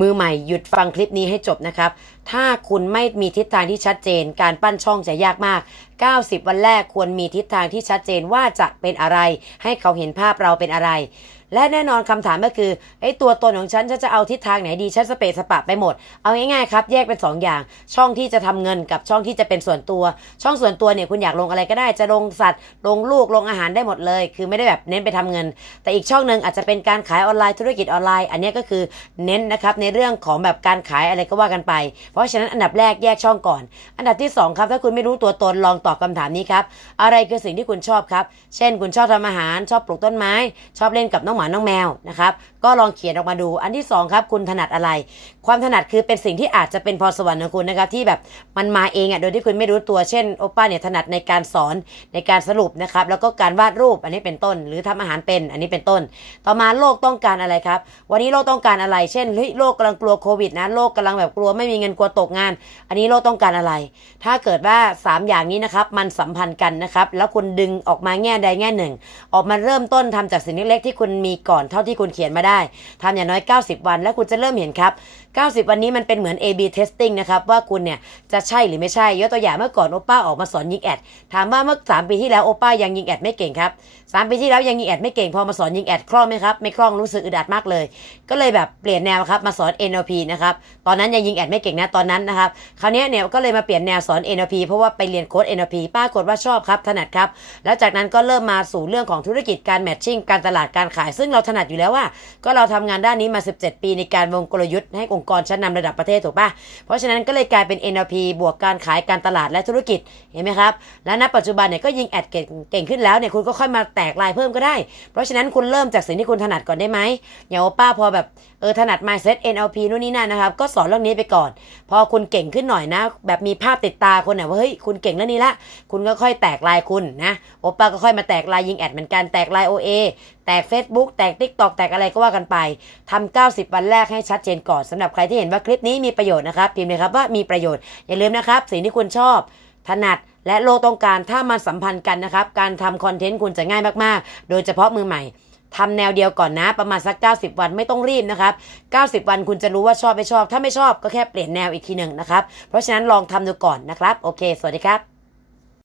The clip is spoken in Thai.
มือใหม่หยุดฟังคลิปนี้ให้จบนะครับ ถ้าคุณไม่มีทิศทางที่ชัดเจน การปั้นช่องจะยากมาก 90 วันแรกควรมีทิศทางที่ชัดเจนว่าจะเป็นอะไร ให้เขาเห็นภาพเราเป็นอะไร และแน่นอนคำถามก็คือไอ้ตัวตนของฉันฉันจะเอาทิศทางไหนดีฉันสเปซสปะไปหมด เอาง่ายๆครับ แยกเป็น 2 อย่าง ช่องที่จะทำเงินกับช่องที่จะเป็นส่วนตัว ช่องส่วนตัวเนี่ยคุณอยากลงอะไรก็ได้จะลงสัตว์ ลงลูกลงอาหารได้หมดเลย คือไม่ได้แบบเน้นไปทำเงิน แต่อีกช่องหนึ่งอาจจะเป็นการขายออนไลน์ธุรกิจออนไลน์ อันนี้ก็คือเน้นนะครับในเรื่องของแบบการขายอะไรก็ว่ากันไป เพราะฉะนั้นอันดับแรกแยกช่องก่อน อันดับที่สองครับ ถ้าคุณไม่รู้ตัวตนลองตอบคำถามนี้ครับอะไรคือสิ่งที่คุณชอบครับ เช่น คุณชอบทำอาหารชอบปลูกต้นไม้ ชอบเล่นกับน้องหมาน้องแมวนะครับก็ลองเขียนออกมาดู อันที่สองครับคุณถนัดอะไร ความถนัดคือเป็นสิ่งที่อาจจะเป็นพรสวรรค์ของคุณนะครับที่แบบมันมาเองอะโดยที่คุณไม่รู้ตัวเช่นโอป้าเนี่ยถนัดในการสอนในการสรุปนะครับแล้วก็การวาดรูปอันนี้เป็นต้น หรือทำอาหารเป็นอันนี้เป็นต้น ต่อมาโลกต้องการอะไรครับ วันนี้โลกต้องการอะไร เช่นเฮ้ยโลกกำลังกลัวโควิดนะโลกกำลังแบบกลัวไม่มีเงินกลัวตกงาน อันนี้โลกต้องการอะไร ถ้าเกิดว่า 3 อย่างนี้นะครับมันสัมพันธ์กันนะครับแล้วคุณดึงออกมาแง่ใดแง่หนึ่ง ออกมาเริ่มต้นทำจากสิ่งเล็กๆที่คุณมีก่อนเท่าที่คุณเขียนมาได้ทำอย่างน้อย 90 วัน แล้วคุณจะเริ่มเห็นครับ 90 วันนี้มันเป็นเหมือน A/B testing นะครับว่าคุณเนี่ยจะใช่หรือไม่ใช่ยกตัวอย่างเมื่อก่อนโอป้าออกมาสอนยิงแอดถามว่าเมื่อ 3 ปีที่แล้วโอป้ายังยิงแอดไม่เก่งครับ3ปีที่แล้วยังยิงแอดไม่เก่งพอมาสอนยิงแอดคล่องไหมครับไม่คล่องรู้สึกอึดอัดมากเลย ก็เลยแบบเปลี่ยนแนวครับมาสอน NLP นะครับตอนนั้นยังยิงแอดไม่เก่งนะตอนนั้นนะครับคราวนี้เนี่ยก็เลยมาเปลี่ยนแนวสอน NLP เพราะว่าไปเรียนโค้ด NLP ป้ากดว่าชอบครับถนัดครับแล้วจากนั้นก็เริ่มมาสู่เรื่องของธุรกิจการแมทชิ่งการตลาดการขายซึ่งเราถนัดอยู่แล้วว่า ก็เราทำงานด้านนี้มา 17 ปีในการวงกลยุทธ์ให้องค์กรชั้นนำระดับประเทศถูกปะเพราะฉะนั้นก็เลยกลายเป็น NLP บวกการขายการตลาดและธุรกิจเห็นไหมครับ และณปัจจุบันเนี่ยก็ยิงแอดเก่งเก่งขึ้นแล้วเนี่ยคุณก็ค่อยมาแตกลายเพิ่มก็ได้ เพราะฉะนั้นคุณเริ่มจากสิ่งที่คุณถนัดก่อนได้ไหมอย่างโอป้าพอแบบ เออถนัด mindset NLP นู่นนี่นั่นนะครับ ก็สอนเรื่องนี้ไปก่อน พอคุณเก่งขึ้นหน่อยนะ แบบมีภาพติดตาคนเนี่ยว่าเฮ้ยคุณเก่งเรื่องนี้ละคุณก็ค่อยแตกลายคุณนะโอป้าก็ค่อยมาแตกลายยิงแอดเหมือนกันแตกลาย OA แตก Facebook แตก TikTok แตกอะไรก็ว่ากันไปทำ90 วันแรกให้ชัดเจนก่อนสำหรับใครที่เห็นว่าคลิปนี้มีประโยชน์นะครับพิมพ์เลยครับว่ามีประโยชน์อย่าลืมนะครับสิ่งที่คุณชอบถนัดและโลกต้องการถ้ามันสัมพันธ์กันนะครับ การทำคอนเทนต์คุณจะง่ายมาก ๆ โดยเฉพาะมือใหม่ ทำแนวเดียวก่อนนะ ประมาณสัก 90 วันไม่ต้องรีบนะครับ 90 วันคุณจะรู้ว่าชอบไม่ชอบ ถ้าไม่ชอบก็แค่เปลี่ยนแนวอีกทีหนึ่งนะครับ เพราะฉะนั้นลองทำดูก่อนนะครับ โอเค สวัสดีครับ